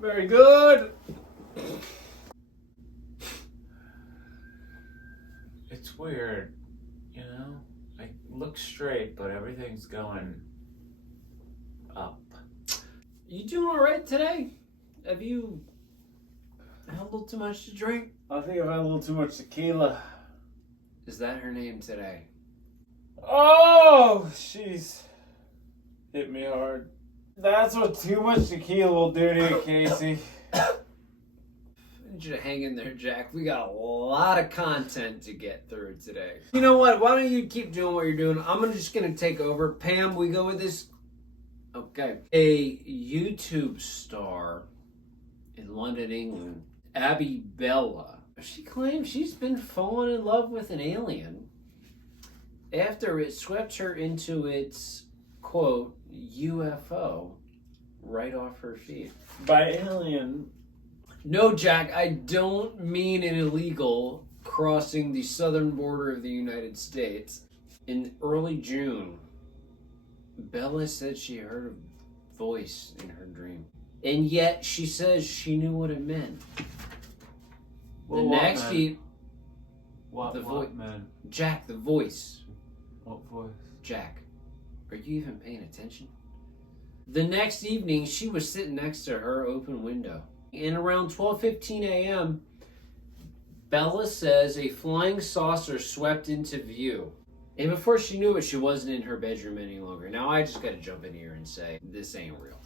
Very good. It's weird, you know? I look straight, but everything's going up. You doing all right today? Have you had a little too much to drink? I think I've had a little too much tequila. Is that her name today? Oh, she's hit me hard. That's what too much tequila will do to you, Casey. I need you to hang in there, Jack. We got a lot of content to get through today. You know what? Why don't you keep doing what you're doing? I'm just going to take over. Pam, we go with this. Okay. A YouTube star in London, England, Abby Bella. She claims she's been falling in love with an alien after it swept her into its, quote, UFO right off her feet. By alien. No, Jack, I don't mean an illegal crossing the southern border of the United States. In early June, Bella said she heard a voice in her dream. And yet she says she knew what it meant. Well, the what, next man? feed, What, the what, man? Jack, the voice. What voice? Jack, are you even paying attention? The next evening, she was sitting next to her open window. And around 12:15 a.m., Bella says a flying saucer swept into view. And before she knew it, she wasn't in her bedroom any longer. Now, I just got to jump in here and say, this ain't real.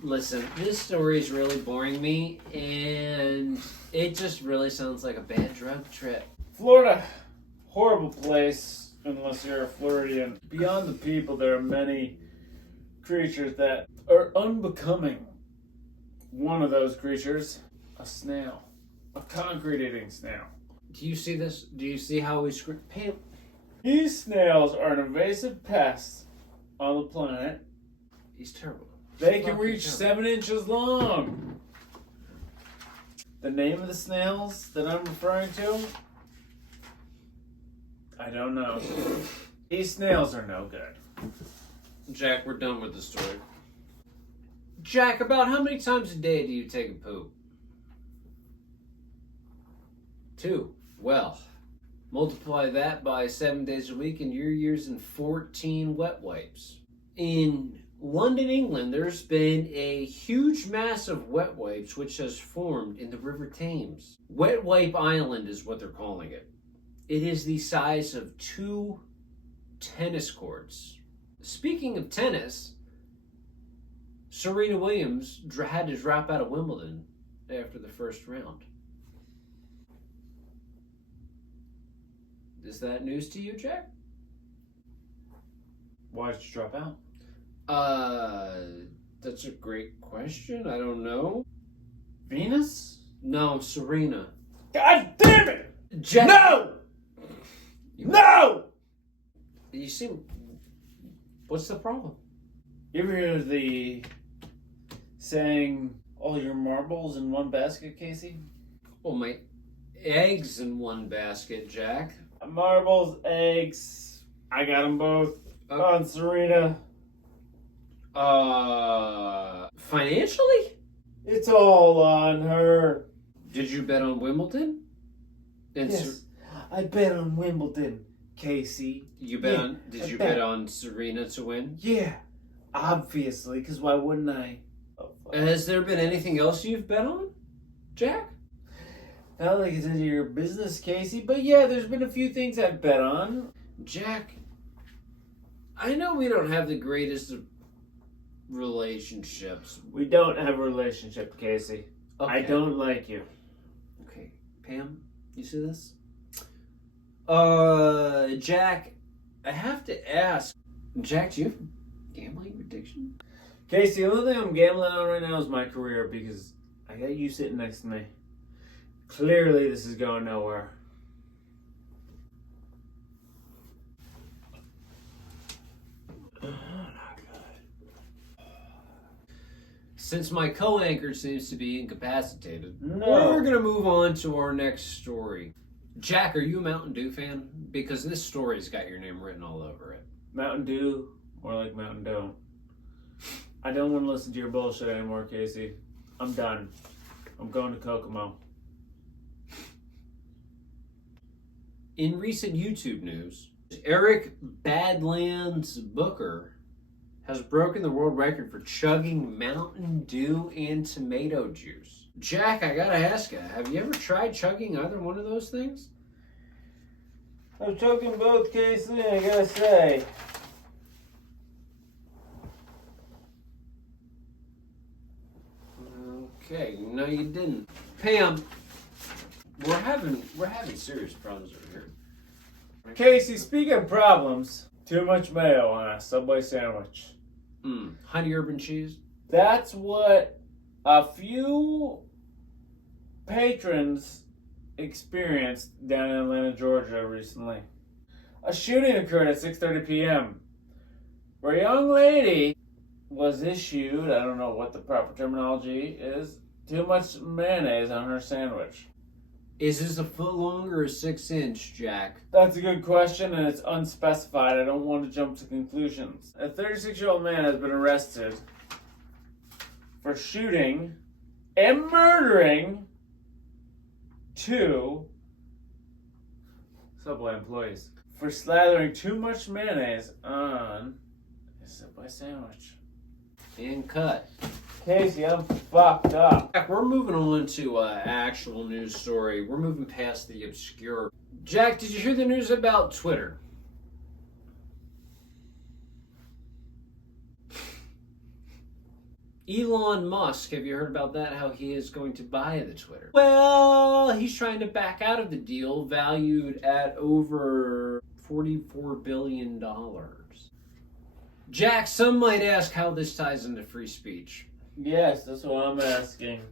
Listen, this story is really boring me, and it just really sounds like a bad drug trip. Florida, horrible place unless you're a Floridian. Beyond the people, there are many creatures that are unbecoming. One of those creatures, a snail, a concrete-eating snail. Do you see this? Do you see how we scream? Pam. These snails are an invasive pest on the planet. He's terrible. They can reach 7 inches long. The name of the snails that I'm referring to? I don't know. These snails are no good. Jack, we're done with the story. Jack, about how many times a day do you take a poop? 2. Well, multiply that by 7 days a week and you're using 14 wet wipes. In London, England, there's been a huge mass of wet wipes which has formed in the River Thames. Wet Wipe Island is what they're calling it. It is the size of 2 tennis courts. Speaking of tennis, Serena Williams had to drop out of Wimbledon after the first round. Is that news to you, Jack? Why did you drop out? That's a great question. I don't know. Venus? No, Serena. God damn it! Jack. No! No! You seem... What's the problem? You ever hear the saying, all your marbles in one basket, Casey? Well, my eggs in one basket, Jack. Marbles, eggs. I got them both on Serena. Financially? It's all on her. Did you bet on Wimbledon? And Yes, I bet on Wimbledon, Casey. you bet on? Did you bet on Serena to win? Yeah, obviously, because why wouldn't I? Oh, Has there been anything else you've bet on, Jack? not like it's into your business, Casey, but yeah, there's been a few things I've bet on. Jack, I know we don't have the greatest of relationships. We don't have a relationship, Casey. Okay. I don't like you. Okay, Pam, you see this? Jack, I have to ask, Jack, do you have gambling addiction? Casey, the only thing I'm gambling on right now is my career because I got you sitting next to me. Clearly, this is going nowhere. Since my co-anchor seems to be incapacitated, No. we're going to move on to our next story. Jack, are you a Mountain Dew fan? Because this story's got your name written all over it. Mountain Dew, more like Mountain Dew. I don't want to listen to your bullshit anymore, Casey. I'm done. I'm going to Kokomo. In recent YouTube news, Eric Badlands Booker has broken the world record for chugging Mountain Dew and tomato juice. Jack, I gotta ask you, have you ever tried chugging either one of those things? I'm chugging both, Casey, I gotta say. Okay, no you didn't. Pam, we're having serious problems over here. Casey, speaking of problems, too much mayo on a Subway sandwich. Honey urban cheese? That's what a few patrons experienced down in Atlanta, Georgia recently. A shooting occurred at 6:30 p.m. where a young lady was issued, I don't know what the proper terminology is, too much mayonnaise on her sandwich. Is this a foot long or a 6-inch, Jack? That's a good question, and it's unspecified. I don't want to jump to conclusions. A 36-year-old man has been arrested for shooting and murdering 2 Subway employees for slathering too much mayonnaise on a Subway sandwich. And cut. Casey, I'm fucked up. Jack, we're moving on to actual news story. We're moving past the obscure. Jack, did you hear the news about Twitter? Elon Musk, have you heard about that? How he is going to buy the Twitter? Well, he's trying to back out of the deal valued at over $44 billion. Jack, some might ask how this ties into free speech. Yes, that's what I'm asking.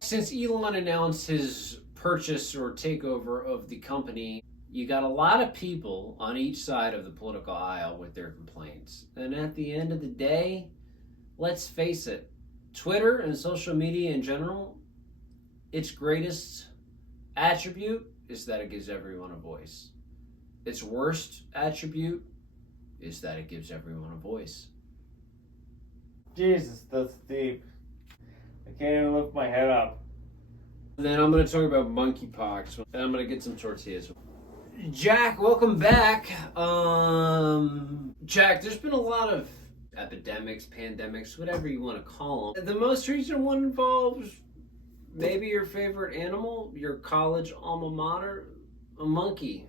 Since Elon announced his purchase or takeover of the company, you got a lot of people on each side of the political aisle with their complaints. And at the end of the day, let's face it, Twitter and social media in general, its greatest attribute is that it gives everyone a voice. Its worst attribute is that it gives everyone a voice. Jesus, that's deep. I can't even lift my head up. Then I'm going to talk about monkeypox, and I'm going to get some tortillas. Jack, welcome back. Jack, there's been a lot of epidemics, pandemics, whatever you want to call them. The most recent one involves maybe your favorite animal, your college alma mater, a monkey.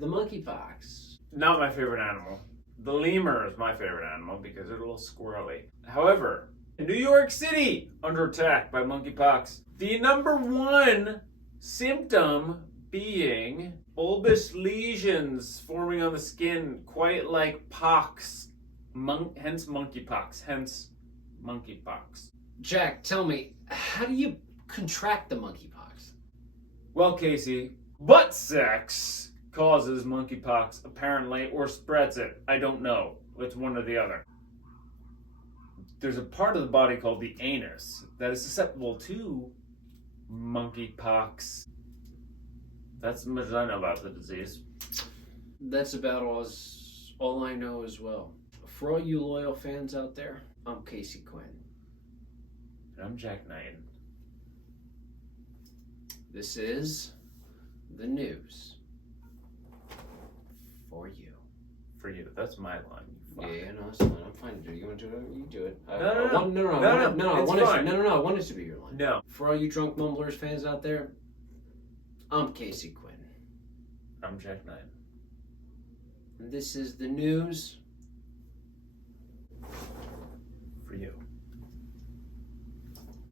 The monkeypox. Not my favorite animal. The lemur is my favorite animal because they're a little squirrely. However, New York City under attack by monkeypox. The number one symptom being bulbous lesions forming on the skin, quite like pox. Hence monkeypox. Jack, tell me, how do you contract the monkeypox? Well, Casey, butt sex causes monkeypox, apparently, or spreads it. I don't know. It's one or the other. There's a part of the body called the anus that is susceptible to monkeypox. That's as much as I know about the disease. That's about all I know as well. For all you loyal fans out there, I'm Casey Quinn. And I'm Jack Knight. This is the news. For you. For you. That's my line. Yeah, no, it's fine. I'm fine to do it. You want to do it? You do it. No, I want it to be your line. No. For all you Drunk Mumblers fans out there, I'm Casey Quinn. I'm Jack Knight. And this is the news